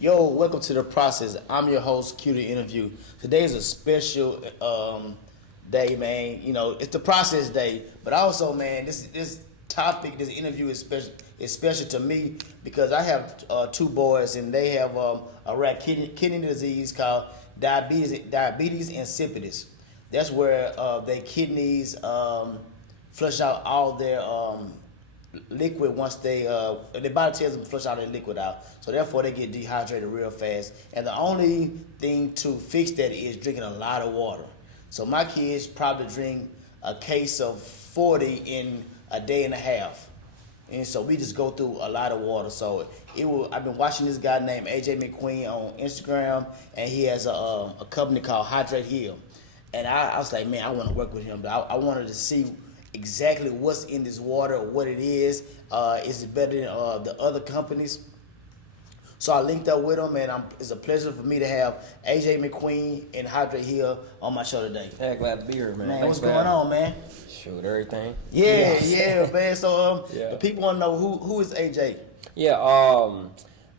Yo, welcome to the process. I'm your host, Q the Interview. Today is a special day, man. You know, it's the process day, but also, man, this topic, this interview is special to me because I have two boys and they have a rare kidney disease called diabetes insipidus. That's where their kidneys flush out all their liquid once their body tells them to flush all their liquid out. So therefore they get dehydrated real fast. And the only thing to fix that is drinking a lot of water. So my kids probably drink a case of 40 in a day and a half. And so we just go through a lot of water. So I've been watching this guy named McQueen on Instagram, and he has a company called Hydrate Hill. And I was like, man, I want to work with him. But I wanted to see exactly what's in this water, what it is it better than the other companies? So I linked up with him, and it's a pleasure for me to have McQueen and Hydrate Hill on my show today. Yeah, glad to be here, man. Man, what's going on, man? Shoot, everything. Yeah, man. So Yeah. the people want to know who is AJ? Yeah,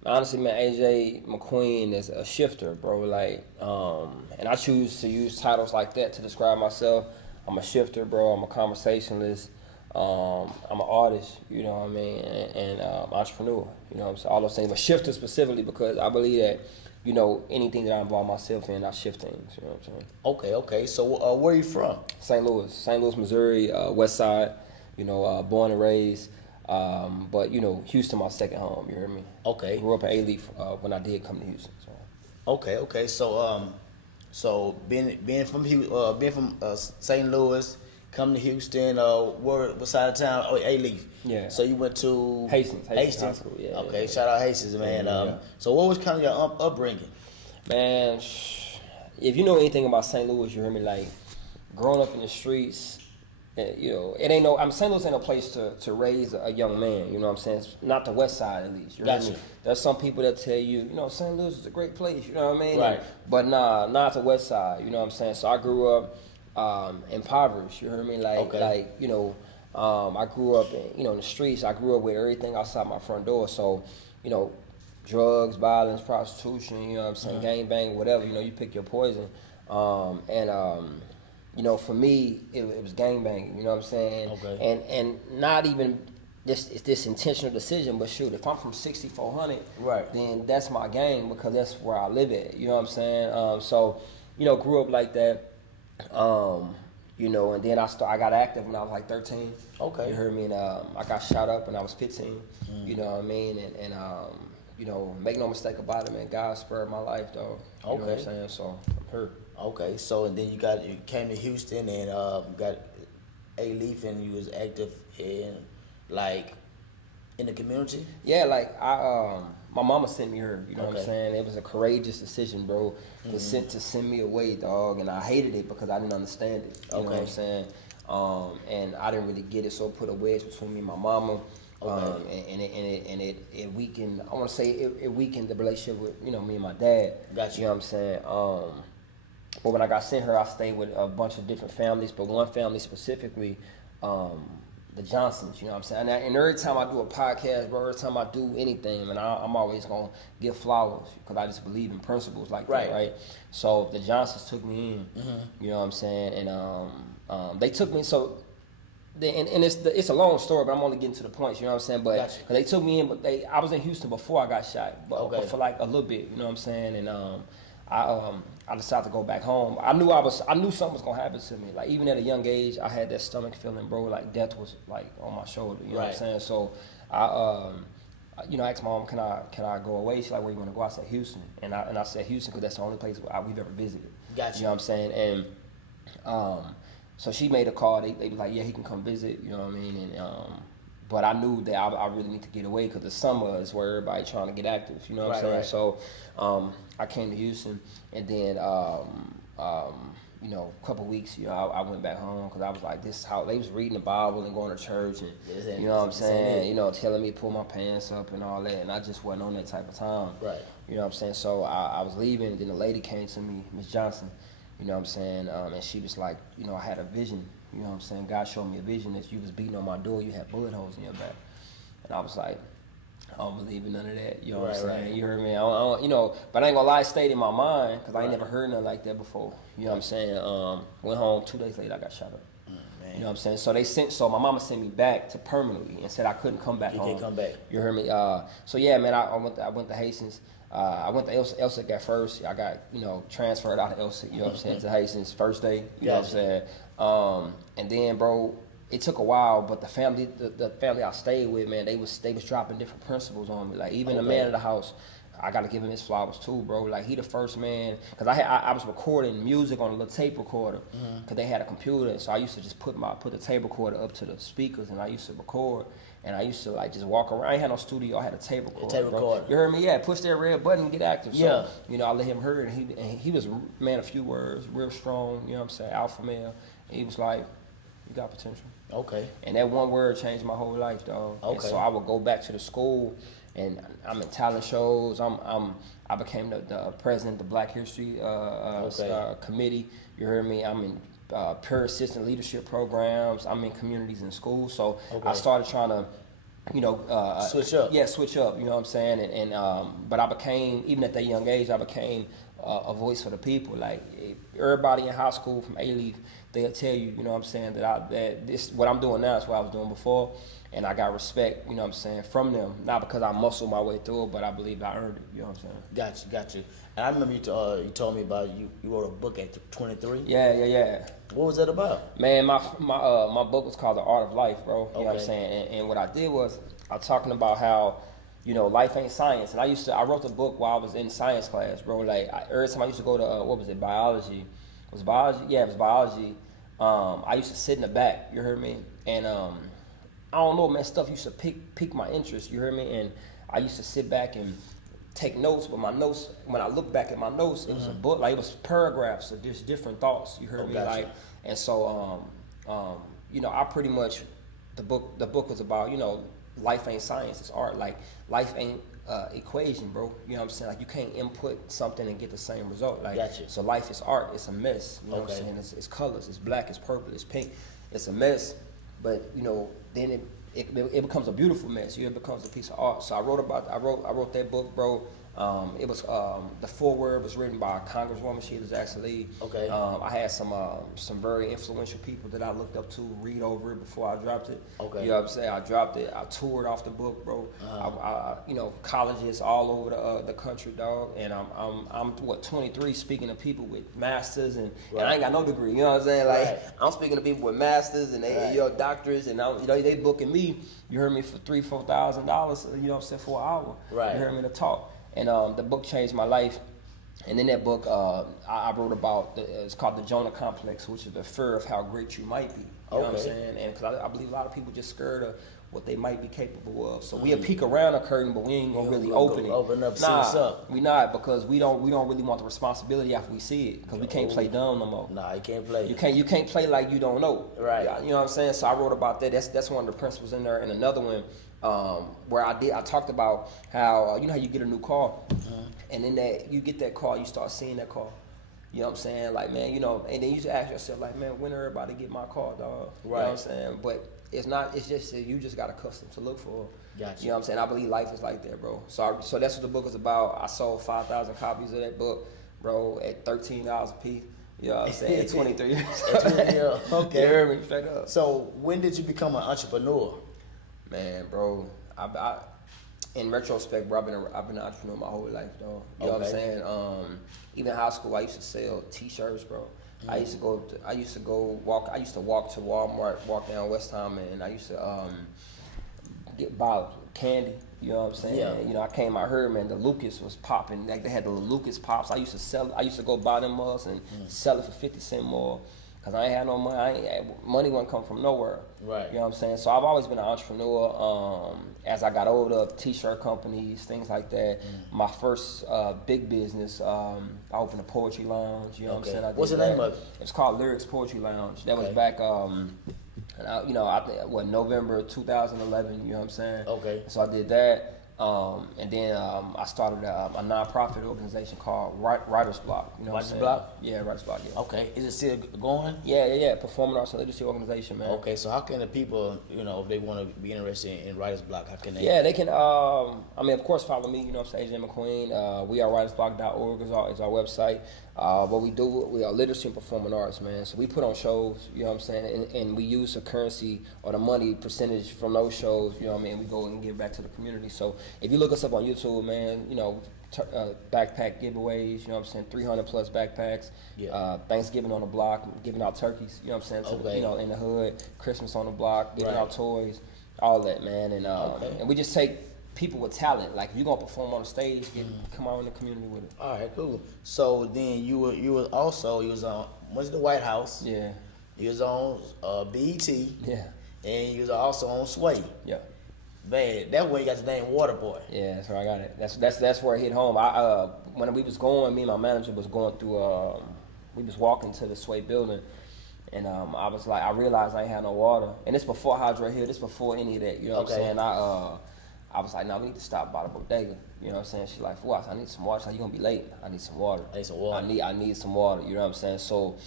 honestly, man, AJ McQueen is a shifter, bro. Like, and I choose to use titles like that to describe myself. I'm a shifter, bro. I'm a conversationalist. I'm an artist, you know what I mean, and entrepreneur, you know what I'm saying? All those things, but shifter specifically because I believe that, you know, anything that I involve myself in, I shift things, you know what I'm saying? Okay. So where are you from? St. Louis, Missouri, West Side, you know, born and raised, but, you know, Houston, my second home, you hear me? Okay. Grew up in A-Leaf when I did come to Houston. So. Okay. So being from St. Louis, come to Houston, what side of town? Oh, A-Leaf. Yeah. So you went to Hastings High School. Yeah. Okay, Yeah. shout out Hastings, man. Yeah. So what was kind of your upbringing? Man, if you know anything about St. Louis, you hear me, like, growing up in the streets, you know, St. Louis ain't no place to raise a young man, you know what I'm saying? It's not the West Side, at least, you hear Gotcha. me? There's some people that tell you, you know, St. Louis is a great place, you know what I mean? Right. But nah, not the West Side, you know what I'm saying? So I grew up impoverished, you hear me? Like, you know, I grew up in the streets. I grew up with everything outside my front door. So, you know, drugs, violence, prostitution, you know what I'm saying, gang bang, whatever, you know, you pick your poison. You know, for me, it was gang banging, you know what I'm saying? Okay. And not even this intentional decision, but shoot, if I'm from 6400, right, then that's my gang because that's where I live at, you know what I'm saying? So, you know, grew up like that. You know, and then I got active when I was like 13. Okay. You heard me, and I got shot up when I was 15. You know what I mean? And you know, make no mistake about it, man. God spared my life, though. You know what I'm saying? So I'm hurt. Okay. So and then you came to Houston and got A-Leaf, and you was active in the community. Yeah, like my mama sent me here. You know what I'm saying? It was a courageous decision, bro, to send me away, dog. And I hated it because I didn't understand it. You know what I'm saying? And I didn't really get it, so it put a wedge between me and my mama. And it weakened. I want to say it weakened the relationship with me and my dad. Gotcha. You know what I'm saying? But when I got sent here, I stayed with a bunch of different families, but one family specifically. The Johnsons, you know what I'm saying? And every time I do a podcast, bro, every time I do anything, man, I'm always going to give flowers because I just believe in principles like that, right? So the Johnsons took me in, you know what I'm saying? And they took me, and it's a long story, but I'm only getting to the points, you know what I'm saying? But Gotcha. they took me in, but I was in Houston before I got shot, but for like a little bit, you know what I'm saying? And I decided to go back home. I knew something was gonna happen to me. Like even at a young age, I had that stomach feeling, bro. Like death was like on my shoulder. You know what I'm saying? So I asked my mom, can I go away? She's like, where you wanna go? I said Houston, and I said Houston because that's the only place we've ever visited. Gotcha. You know what I'm saying? And so she made a call. They were like, yeah, he can come visit. You know what I mean? And but I knew that I really need to get away because the summer is where everybody trying to get active. You know what I'm saying? Right. So I came to Houston, and then a couple weeks, I went back home because I was like, this is how they was reading the Bible and going to church, and you know what I'm saying? Telling me to pull my pants up and all that, and I just wasn't on that type of time. Right. You know what I'm saying? So I was leaving, and then a lady came to me, Miss Johnson. You know what I'm saying? And she was like, I had a vision. You know what I'm saying? God showed me a vision that you was beating on my door. You had bullet holes in your back. And I was like, I don't believe in none of that. You know what Right, I'm saying? right. You heard me? I don't, you know, but I ain't gonna lie, it stayed in my mind because I ain't never heard nothing like that before. You know what I'm saying? Went home 2 days later, I got shot up. Man. You know what I'm saying? So my mama sent me back to permanently and said I couldn't come back You home. can't come back. You heard me? So yeah, man, I went to Hastings. I went to Elsick at first. I got, you know, transferred out of Elsick, you know what I'm saying, to Hastings first day. You know what I'm saying? And then, bro, it took a while, but the family I stayed with, man, they was dropping different principles on me. Like even the man of the house, I gotta give him his flowers too, bro. Like he the first man, cause I was recording music on a little tape recorder, cause they had a computer, so I used to just put the tape recorder up to the speakers, and I used to record, and I used to like just walk around. I ain't had no studio, I had a tape recorder. Bro. You heard me? Yeah, push that red button and get active. So, Yeah. you know, I let him hear it, and he was man a few words, real strong. You know what I'm saying? Alpha male. And he was like, "You got potential." Okay. And that one word changed my whole life, dog. Okay. And so I would go back to the school, and I'm in talent shows. I became the president of the Black History Committee. You heard me? I'm in peer assistant leadership programs. I'm in communities and schools. So I started trying to, you know, switch up. Yeah, switch up. You know what I'm saying? But I became, even at that young age, I became a voice for the people. Like everybody in high school from A-Leaf, they'll tell you, you know what I'm saying, that this what I'm doing now is what I was doing before, and I got respect, you know what I'm saying, from them. Not because I muscled my way through it, but I believe I earned it. You know what I'm saying? Got you. And I remember you told me about you wrote a book at 23. Yeah. What was that about? Man, my book was called The Art of Life, bro. You know what I'm saying? And what I did was I was talking about how, you know, life ain't science. And I wrote the book while I was in science class, bro. Like every time I used to go to biology. It was biology? Yeah, it was biology. I used to sit in the back, you heard me? And I don't know, man, stuff used to pique my interest, you heard me? And I used to sit back and take notes, but my notes, when I look back at my notes, it was a book, like it was paragraphs of just different thoughts, you heard me? Gotcha. Like, and so, you know, I pretty much, the book was about, you know, life ain't science, it's art. Like, life ain't equation, bro. You know what I'm saying? Like, you can't input something and get the same result. Like, Gotcha. So life is art. It's a mess. You know what I'm saying? It's colors. It's black. It's purple. It's pink. It's a mess. But you know, then it becomes a beautiful mess. It becomes a piece of art. So I wrote that book, bro. It was the foreword was written by a congresswoman. She was actually I had some very influential people that I looked up to read over it before I dropped it. You know what I'm saying? I dropped it. I toured off the book, bro. I you know, colleges all over the country, dog. And I'm 23, speaking to people with masters, and I ain't got no degree. You know what I'm saying? Like I'm speaking to people with masters and they doctors, and you know they booking me. You heard me for $3,000-$4,000. You know what I'm saying, for an hour. You heard me to talk. And the book changed my life. And in that book, I wrote about, it's called The Jonah Complex, which is the fear of how great you might be. You know what I'm saying? And because I believe a lot of people just scared of what they might be capable of. So we'll peek around the curtain, but we ain't gonna really open it. Open up, see what's up. We not, because we don't really want the responsibility after we see it, because we can't play dumb no more. Nah, you can't play. You can't play like you don't know. Right. You know what I'm saying? So I wrote about that. That's one of the principles in there. And another one, where I talked about how you know how you get a new car, and then that you get that car, you start seeing that car. You know what I'm saying? Like, man, you know, and then you just ask yourself, like, man, when everybody get my car, dog? You know what I'm saying? But it's not. It's just that you just got accustomed to look for. Gotcha. You know what I'm saying? I believe life is like that, bro. So that's what the book is about. I sold 5,000 copies of that book, bro, at $13 a piece. You know what I'm saying? At 23 years. Okay. You heard me straight up. So when did you become an entrepreneur? Man, bro, I in retrospect, bro, I've been an entrepreneur my whole life, though. You know what I'm saying? Even in high school, I used to sell T-shirts, bro. I used to walk to Walmart, walk down West Ham, and I used to buy candy. You know what I'm saying? Yeah. You know, I heard, man, the Lucas was popping. Like, they had the Lucas Pops. I used to go buy them mugs and sell it for 50 cents more. Cause I ain't had no money. Money wouldn't come from nowhere. Right. You know what I'm saying? So I've always been an entrepreneur. As I got older, T-shirt companies, things like that. My first big business, I opened a poetry lounge. You know what I'm saying? What's the name of it? It's called Lyrics Poetry Lounge. That was back, you know, I think November 2011. You know what I'm saying? Okay. So I did that. And then I started a nonprofit organization called Writer's Block. You know what I'm Writer's saying? Block? Yeah, Writer's Block. Yeah. Okay, is it still going? Yeah. Performing arts and literacy organization, man. Okay, so how can the people, if they want to be interested in Writer's Block, how can they? Yeah, they can. Of course, follow me. You know what I'm saying? AJ McQueen. We are writersblock.org is our website. What we do, we are literacy and performing arts, man. So we put on shows, you know what I'm saying, and we use the currency or the money percentage from those shows, you know what I mean. We go and give back to the community. So if you look us up on YouTube, man, backpack giveaways, you know what I'm saying, 300 plus backpacks. Yeah. Thanksgiving on the block, giving out turkeys, you know what I'm saying, in the hood. Christmas on the block, giving out toys, all that, man. And we just take people with talent. Like if you're gonna perform on the stage, come out in the community with it. All right, cool. So then you was on went to the White House. Yeah. You was on BET. Yeah. And you was also on Sway. Yeah. Man, that way you got the name Waterboy. Yeah, that's where I got it. That's where it hit home. When we was going, me and my manager was going through. We was walking to the Sway building, and I was like, I realized I ain't had no water, and it's before Hydrate Hill. This before any of that. You know what I'm saying? I was like, no, we need to stop by the bodega. You know what I'm saying? She's like, what? I need some water. She's like, you gonna be late. I need some water. I need some water. I need some water. You know what I'm saying? So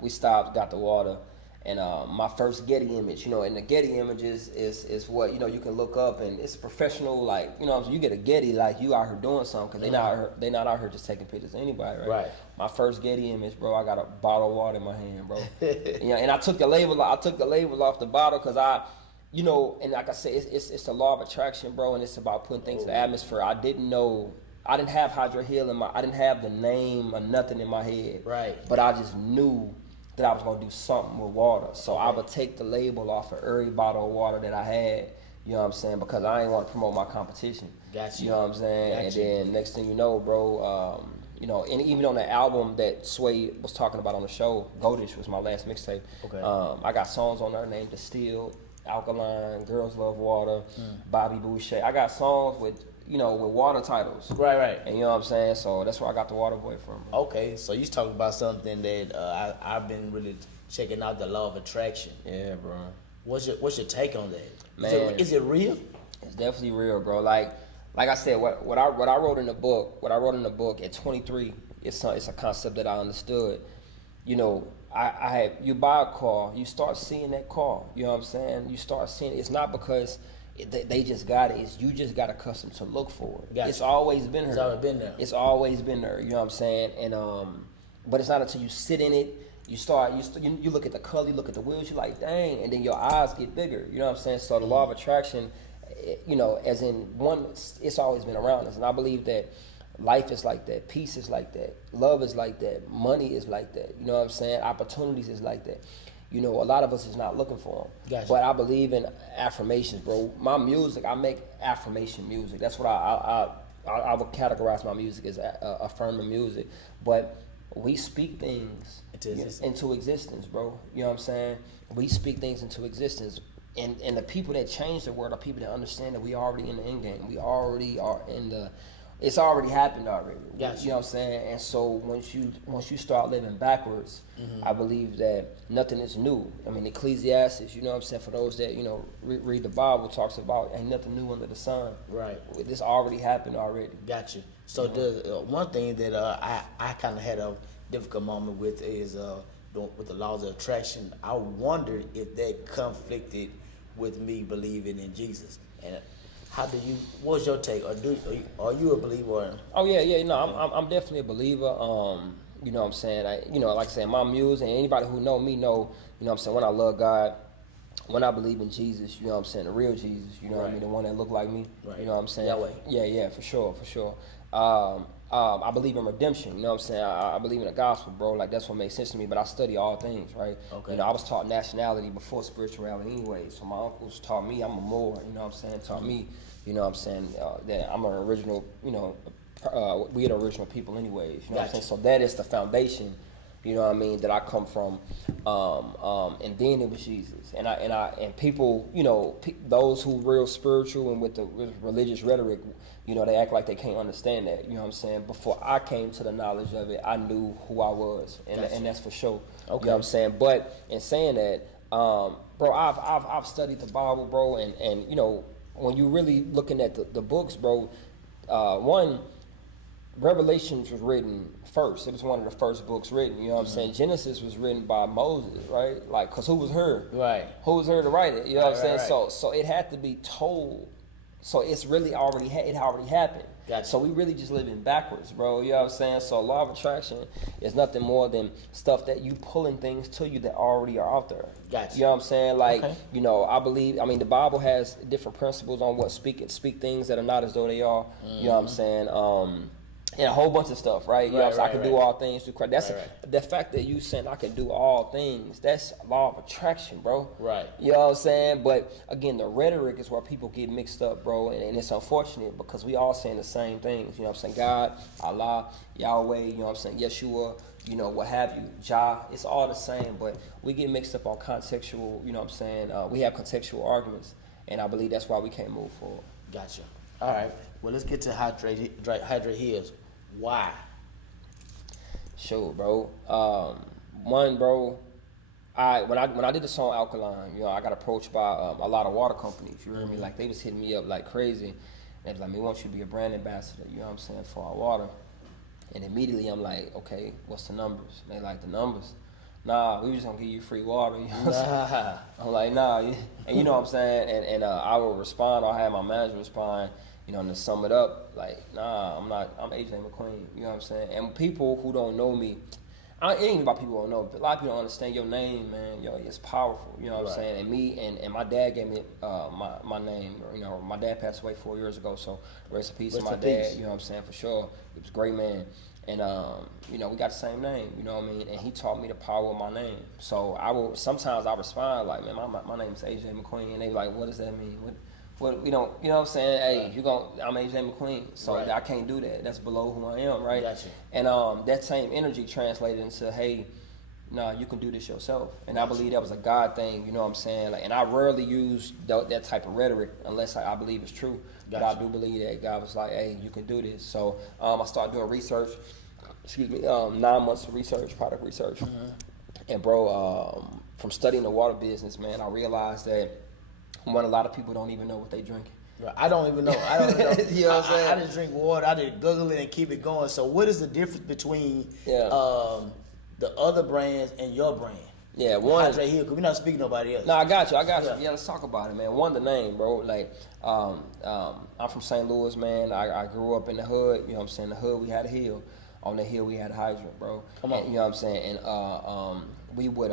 we stopped, got the water, and my first Getty image, and the Getty images is what, you can look up, and it's professional, like, you get a Getty, like, you out here doing something, because they not out here just taking pictures of anybody, right? Right. My first Getty image, bro, I got a bottle of water in my hand, bro. And I took the label off the bottle, because and like I said, it's the law of attraction, bro, and it's about putting things in the atmosphere. I didn't have Hydrate Hill I didn't have the name or nothing in my head. Right. But I just knew that I was gonna do something with water. So I would take the label off of every bottle of water that I had, you know what I'm saying, because I ain't want to promote my competition. Gotcha. You know what I'm saying? And then next thing you know, bro, and even on the album that Sway was talking about on the show, Goldish was my last mixtape. Okay. I got songs on there named Distilled, Alkaline, Girls Love Water, Bobby Boucher. I got songs with water titles. Right. And you know what I'm saying? So that's where I got the Waterboy from. Bro. Okay, so you talking about something that I've been really checking out, the law of attraction. Yeah, bro. What's your take on that? Man, is it real? It's definitely real, bro. Like I said, what I wrote in the book at 23, it's a concept that I understood. You buy a car, you start seeing that car. You know what I'm saying? You start seeing it. It's not because they just got it. It's you just got accustomed to look for it. Gotcha. It's always been there. It's always been there. It's always been there. You know what I'm saying? And but it's not until you sit in it, you look at the color, you look at the wheels, you're like, dang, and then your eyes get bigger. You know what I'm saying? So the law of attraction, as in one, it's always been around us, and I believe that. Life is like that. Peace is like that. Love is like that. Money is like that. You know what I'm saying? Opportunities is like that. A lot of us is not looking for them. Gotcha. But I believe in affirmations, bro. My music, I make affirmation music. That's what I would categorize my music as affirming music. But we speak things into existence, bro. You know what I'm saying? We speak things into existence. And the people that change the world are people that understand that we already in the end game. We already are in the... It's already happened already. Gotcha. You know what I'm saying? And so once you start living backwards, I believe that nothing is new. I mean, Ecclesiastes, you know what I'm saying? For those that, read the Bible, talks about ain't nothing new under the sun. Right. This already happened already. Gotcha. So the one thing that I kind of had a difficult moment with is with the laws of attraction. I wondered if that conflicted with me believing in Jesus. And what's your take? Are you a believer? Oh yeah. I'm definitely a believer. You know what I'm saying? Like I said, my music, and anybody who know me know, you know what I'm saying, when I love God, when I believe in Jesus, you know what I'm saying, the real Jesus, you know what I mean, the one that look like me. Right. You know what I'm saying? That way. Yeah, for sure. I believe in redemption, you know what I'm saying? I believe in the gospel, bro. Like, that's what makes sense to me, but I study all things, right? Okay. I was taught nationality before spirituality anyway, so my uncles taught me I'm a Moor, you know what I'm saying? Taught me, you know what I'm saying, that I'm an original, we are the original people anyways, you know what I'm saying? So that is the foundation, you know what I mean, that I come from, and then it was Jesus, and people, those who real spiritual and with religious rhetoric, they act like they can't understand that, you know what I'm saying? Before I came to the knowledge of it, I knew who I was, and that's for sure, okay. You know what I'm saying? But in saying that, bro, I've studied the Bible, bro, and when you really looking at the books, bro, one, Revelations was written first. It was one of the first books written. You know what I'm saying? Genesis was written by Moses, right? Like, cause who was her? Right. Who was her to write it? You know what I'm saying? Right. So it had to be told. So it's really already it already happened. Gotcha. So we really just living backwards, bro. You know what I'm saying? So law of attraction is nothing more than stuff that you pulling things to you that already are out there. Gotcha. You know what I'm saying? Like, Okay. you know, I believe. I mean, the Bible has different principles on what speak things that are not as though they are. You know what I'm saying? And a whole bunch of stuff, right? You know what I'm saying? I can do all things through Christ. That's the fact that you saying I can do all things. That's law of attraction, bro. Right. You know what I'm saying? But again, the rhetoric is where people get mixed up, bro. And it's unfortunate because we all saying the same things. You know what I'm saying? God, Allah, Yahweh, you know what I'm saying? Yeshua, you know, what have you, Jah. It's all the same, but we get mixed up on contextual, you know what I'm saying? We have contextual arguments, and I believe that's why we can't move forward. Gotcha. All right. Well, let's get to Hydrate Hills. Why? Sure, bro. One, bro, when I did the song Alkaline, you know, I got approached by a lot of water companies. You hear me? Like, they was hitting me up like crazy. They was like, "We want you to be a brand ambassador." You know what I'm saying, for our water. And immediately I'm like, "Okay, what's the numbers?" And they like, "The numbers? Nah, we just gonna give you free water." You know what I'm saying? I'm like, "Nah," and you know what I'm saying. And I will respond, or I have my manager respond. You know, and to sum it up, like, nah, I'm not. I'm AJ McQueen. You know what I'm saying? And people who don't know me, it ain't about people who don't know. But a lot of people don't understand your name, man. Yo, it's powerful. You know what I'm saying? And me and my dad gave me my name. You know, my dad passed away 4 years ago, so rest in peace to my dad. You know what I'm saying? For sure, he was a great man. And you know, we got the same name. You know what I mean? And he taught me the power of my name. So sometimes I respond like, "Man, my name is AJ McQueen," and they like, "What does that mean?" What we don't, you know what I'm saying? Hey, I'm AJ McQueen, so I can't do that. That's below who I am, right? Gotcha. And that same energy translated into, hey, nah, you can do this yourself. And I believe that was a God thing, you know what I'm saying? Like, and I rarely use that type of rhetoric unless I believe it's true. But I do believe that God was like, hey, you can do this. So I started doing research. 9 months of research, product research. And bro, from studying the water business, man, I realized that a lot of people don't even know what they drinking. Right. I don't even know. You know what I'm saying? I just drink water. I just Google it and keep it going. So what is the difference between the other brands and your brand? Yeah, one. Hydrate Hill, because we're not speaking to nobody else. No, I got you. Yeah, let's talk about it, man. One, the name, bro. Like, I'm from St. Louis, man. I grew up in the hood. You know what I'm saying? The hood, we had a hill. On the hill, we had a hydrant, bro. Come on. And, you know what I'm saying? And we would,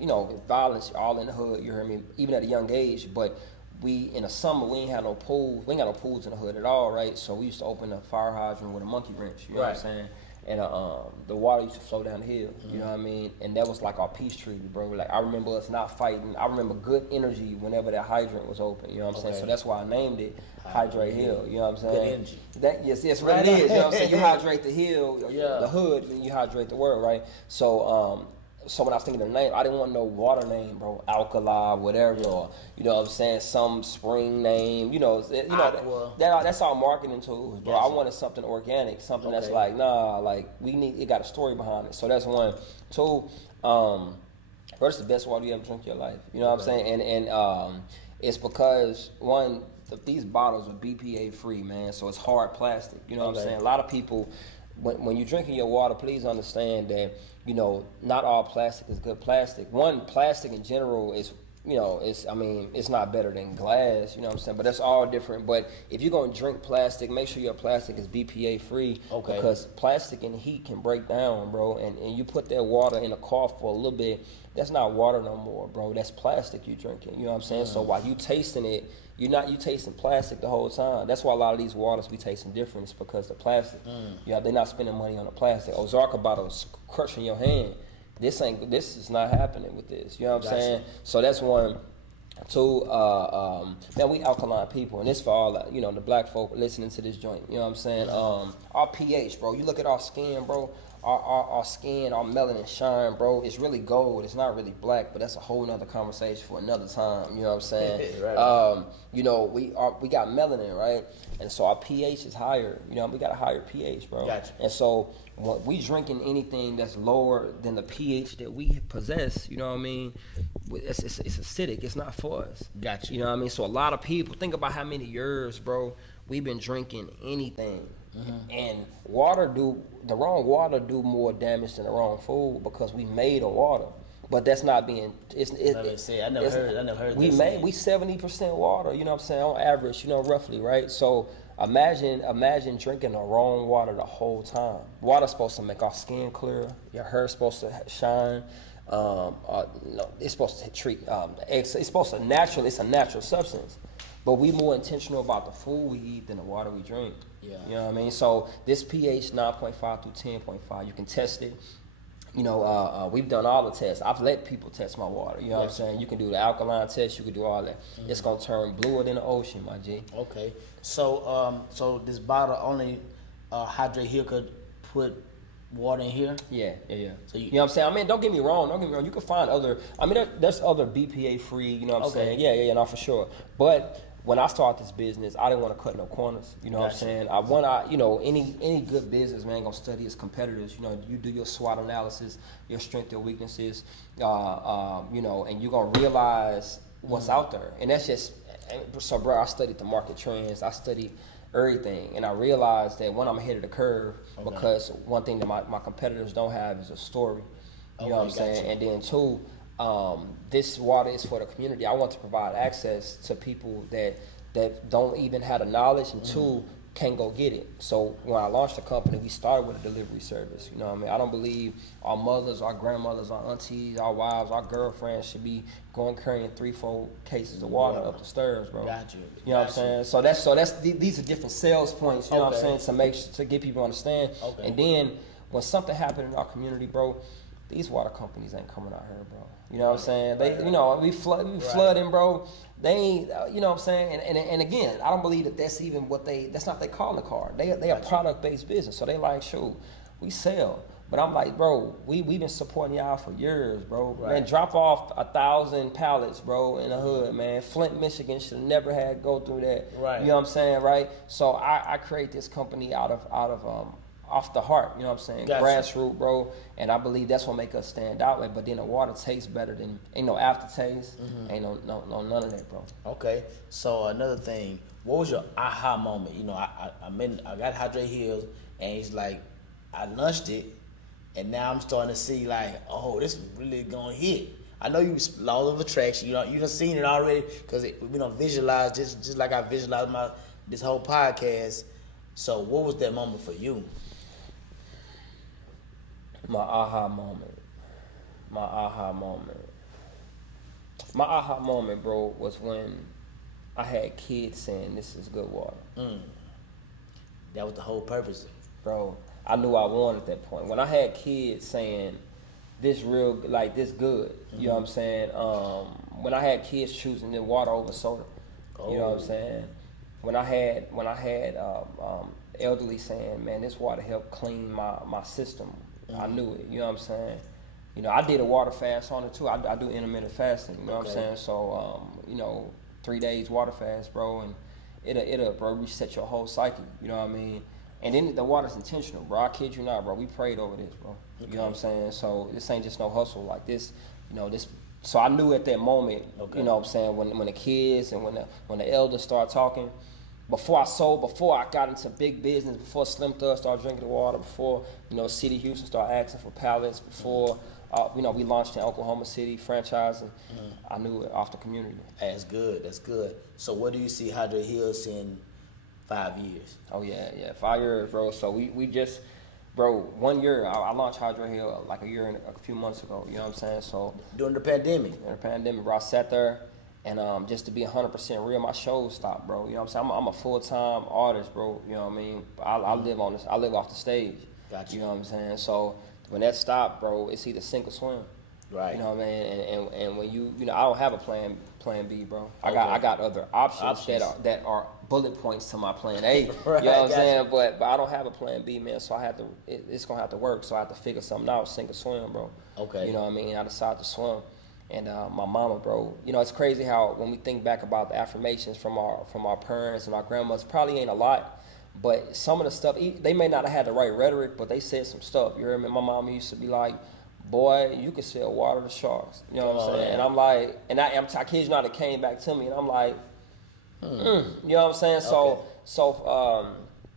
you know, violence all in the hood, you hear me? Even at a young age, but in the summer, we ain't had no pools. We ain't got no pools in the hood at all, right? So we used to open a fire hydrant with a monkey wrench, you know what I'm saying? And the water used to flow down the hill, you know what I mean? And that was like our peace treaty, bro. Like, I remember us not fighting. I remember good energy whenever that hydrant was open, you know what I'm saying? So that's why I named it Hydrate Hill, you know what I'm saying? Good energy. Yes, what it is, you know what I'm saying? You hydrate the hill, the hood, and you hydrate the world, right? So, so when I was thinking of the name, I didn't want no water name, bro. Alkali, whatever, or you know what I'm saying, some spring name, you know that's all marketing tools, bro. I wanted something organic, something that's like, nah, like it got a story behind it. So that's one. Two, bro, it's the best water you ever drink in your life. You know what I'm saying? And it's because one, these bottles are BPA free, man. So it's hard plastic. You know what I'm saying? A lot of people, when you're drinking your water, please understand that, you know, not all plastic is good plastic. One, plastic in general is, you know, it's not better than glass, you know what I'm saying? But that's all different. But if you're going to drink plastic, make sure your plastic is BPA free. Okay. Because plastic and heat can break down, bro. And you put that water in a car for a little bit, that's not water no more, bro. That's plastic you drinking, you know what I'm saying? So while you tasting it, you tasting plastic the whole time. That's why a lot of these waters be tasting different. It's because the plastic. Yeah, they're not spending money on the plastic. Ozarka bottles crushing your hand. This is not happening with this. You know what I'm saying? So that's one. Two, man, we alkaline people, and this for all, the black folk listening to this joint. You know what I'm saying? Our pH, bro. You look at our skin, bro. our skin, our melanin shine, bro. It's really gold. It's not really black, but that's a whole nother conversation for another time. You know what I'm saying? Right. You know, we got melanin, right? And so our pH is higher. You know, we got a higher pH, bro. Gotcha. And so when we drinking anything that's lower than the pH that we possess, you know what I mean? It's acidic. It's not for us. Gotcha. You know what I mean? So a lot of people, think about how many years, bro, we've been drinking anything. And the wrong water do more damage than the wrong food because we made a water. But that's not being. I never heard. We 70% water. You know what I'm saying? On average, you know, roughly, right? So imagine drinking the wrong water the whole time. Water's supposed to make our skin clear. Your hair's supposed to shine. It's supposed to treat. It's supposed to naturally. It's a natural substance. But we more intentional about the food we eat than the water we drink. Yeah. You know what I mean? So this pH 9.5 through 10.5, you can test it. You know, we've done all the tests. I've let people test my water. You know what I'm saying? You can do the alkaline test. You can do all that. It's gonna turn bluer than the ocean, my G. Okay. So so this bottle only Hydrate Hill could put water in here. Yeah. So you know what I'm saying? I mean, don't get me wrong. You can find other. I mean, there's other BPA free. You know what I'm saying? Yeah, no, for sure. But when I started this business, I didn't want to cut no corners. You know what I'm saying? Any good business man gonna study his competitors. You know, you do your SWOT analysis, your strengths, your weaknesses. You know, and you're gonna realize what's out there. And that's just so, bro. I studied the market trends. I studied everything, and I realized that one, I'm ahead of the curve because one thing that my competitors don't have is a story. You know what I'm saying? And then two, this water is for the community. I want to provide access to people that don't even have the knowledge, and two, can't go get it. So when I launched the company, we started with a delivery service. You know what I mean? I don't believe our mothers, our grandmothers, our aunties, our wives, our girlfriends should be going carrying 3-4 cases of water up the stairs, bro. Got you. You know what I'm saying? So that's these are different sales points. You know what I'm saying? To get people to understand. And then when something happened in our community, bro, these water companies ain't coming out here, bro. You know what I'm saying? They, you know, we flooding, bro. They ain't, you know what I'm saying? And again, I don't believe that's even that's not their calling card. They a product-based business, so they like, shoot, we sell. But I'm like, bro, we've been supporting y'all for years, bro. Right. Man, drop off 1,000 pallets, bro, in the hood, man. Flint, Michigan should have never had go through that. Right. You know what I'm saying, right? So I create this company out of off the heart, you know what I'm saying? Gotcha. Grassroots, bro. And I believe that's what make us stand out. Like, but then the water tastes better than, ain't no aftertaste, ain't no none of that, bro. Okay. So another thing, what was your aha moment? You know, I got Hydrate Hills, and it's like I launched it, and now I'm starting to see like, oh, this really gonna hit. I know you law of attraction. You done seen it already because we don't visualize just like I visualized this whole podcast. So what was that moment for you? My aha moment, bro, was when I had kids saying this is good water. That was the whole purpose. Bro, I knew I won at that point. When I had kids saying this real, like this good, you know what I'm saying? When I had kids choosing the water over soda, you know what I'm saying? When I had elderly saying, man, this water helped clean my system. I knew it, you know what I'm saying? You know, I did a water fast on it too. I do intermittent fasting, you know what I'm saying? So, you know, 3 days water fast, bro, and it'll bro, reset your whole psyche, you know what I mean? And then the water's intentional, bro. I kid you not, bro. We prayed over this, bro. You know what I'm saying? So this ain't just no hustle like this, you know, this. So I knew at that moment, you know what I'm saying, when the kids and when the elders start talking, before I got into big business, before Slim Thug started drinking the water, before, you know, City Houston started asking for pallets, before, you know, we launched in Oklahoma City, franchising, I knew it off the community. That's good. So what do you see Hydrate Hills in 5 years? Oh, yeah, 5 years, bro. So we just, bro, 1 year, I launched Hydrate Hill like a few months ago, you know what I'm saying? So during the pandemic? During the pandemic, bro, I sat there. And just to be 100% real, my shows stopped, bro. You know what I'm saying? I'm a full-time artist, bro. You know what I mean? I live on this. I live off the stage. Gotcha. You know what I'm saying? So when that stopped, bro, it's either sink or swim. Right. You know what I mean? And when you know, I don't have a plan Plan B, bro. Okay. I got other options. that are bullet points to my plan A. Right, you know what I'm gotcha. saying? But I don't have a plan B, man. So I have to. It's gonna have to work. So I have to figure something out, sink or swim, bro. Okay. You know what I mean? I decided to swim, and my mama, bro. You know, it's crazy how when we think back about the affirmations from our parents and our grandmothers, probably ain't a lot. But some of the stuff, they may not have had the right rhetoric, but they said some stuff. You hear me? My mama used to be like, boy, you can sell water to sharks. You know what I'm saying? Yeah. And I'm like, I kid you not, it came back to me, and I'm like, you know what I'm saying?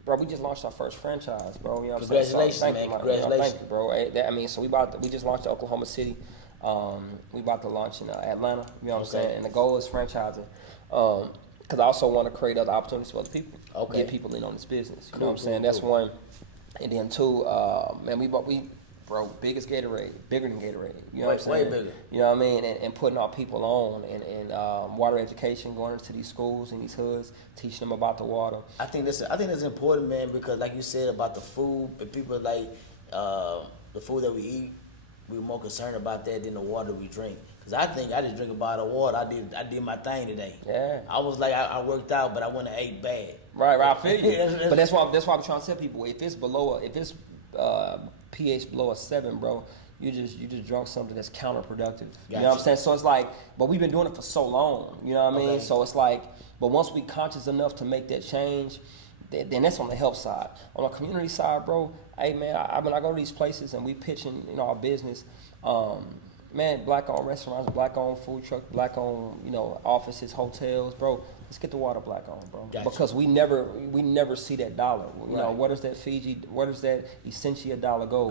Bro, we just launched our first franchise, bro. You know what I'm saying? Congratulations, So, man. You, Congratulations. thank you, bro. I mean, so we just launched in Oklahoma City. We about to launch in Atlanta. You know what I'm saying? And the goal is franchising. Because I also want to create other opportunities for other people. Okay. Get people in on this business. You Cool, know what I'm saying? cool, That's cool. one. And then two, man, bro, biggest Gatorade, bigger than Gatorade. You know what I'm saying? Way bigger. You know what I mean? And putting our people on and water education, going into these schools and these hoods, teaching them about the water. I think that's important, man, because like you said about the food, but people like the food that we eat, we're more concerned about that than the water we drink. Cause I think I just drink a bottle of water. I did my thing today. Yeah. I was like I worked out, but I went and ate bad. Right, I feel you. That's- But that's why I'm trying to tell people, if it's pH below a 7, bro, you just drunk something that's counterproductive. You know what I'm Gotcha. saying? So it's like, but we've been doing it for so long. You know what I mean? Okay. So it's like, but once we conscious enough to make that change, then that's on the health side. On the community side, bro, hey man, when I go to these places and we pitching, our business, man, black-owned restaurants, black-owned food trucks, black-owned, offices, hotels, bro. Let's get the water black-owned, bro. Gotcha. Because we never see that dollar. You know, Right. where does that Essentia dollar go?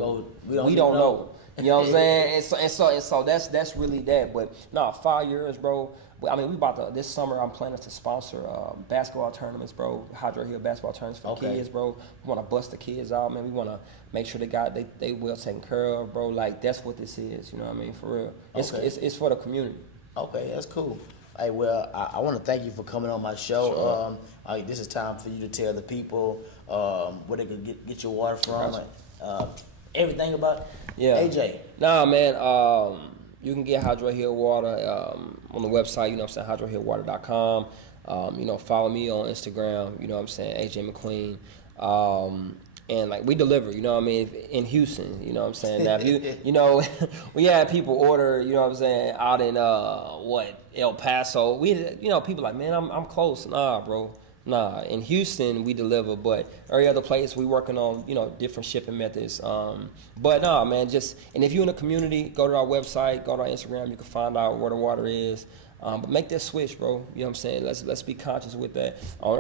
We don't We even don't know. know. You know what I'm saying? And so that's really that. But no, 5 years, bro. I mean, this summer I'm planning to sponsor basketball tournaments, bro. Hydrate Hill basketball tournaments for Okay. kids, bro. We want to bust the kids out, man. We want to make sure they well taken care of, bro. Like that's what this is. You know what I mean? For real. Okay. It's for the community. Okay, that's cool. Hey, well, I want to thank you for coming on my show. Sure. This is time for you to tell the people where they can get your water from, Gotcha. everything about AJ. Nah, man. You can get Hydrate Hill water on the website. You know what I'm saying? HydrateHillWater.com. Follow me on Instagram. You know what I'm saying? AJ McQueen. And like we deliver, you know what I mean, in Houston, you know what I'm saying. Now if we had people order, you know what I'm saying, out in El Paso. People like, man, I'm close. Nah, bro. Nah, in Houston we deliver, but every other place we working on, different shipping methods. But nah, man, and if you're in the community, go to our website, go to our Instagram, you can find out where the water is. But make that switch, bro. You know what I'm saying? Let's be conscious with that. On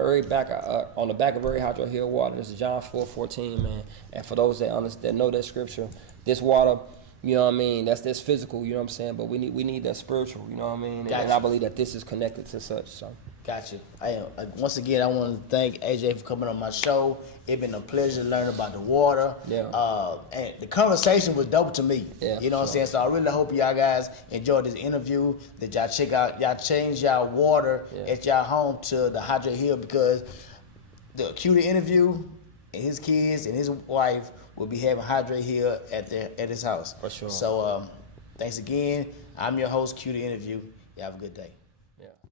the back of every Hydrate Hill water, this is John 4:14, man. And for those that know that scripture, this water, you know what I mean? That's physical, you know what I'm saying? But we need that spiritual, you know what I mean? Gotcha. And I believe that this is connected to such. So. Gotcha. Once again, I want to thank AJ for coming on my show. It's been a pleasure to learn about the water. Yeah. And the conversation was dope to me. Yeah, You know what I'm saying? So I really hope y'all guys enjoyed this interview, that y'all change y'all water at y'all home to the Hydrate Hill, because the cuter interview and his kids and his wife will be having Hydrate Hill at his house. For sure. So thanks again. I'm your host, Cuter Interview. You have a good day.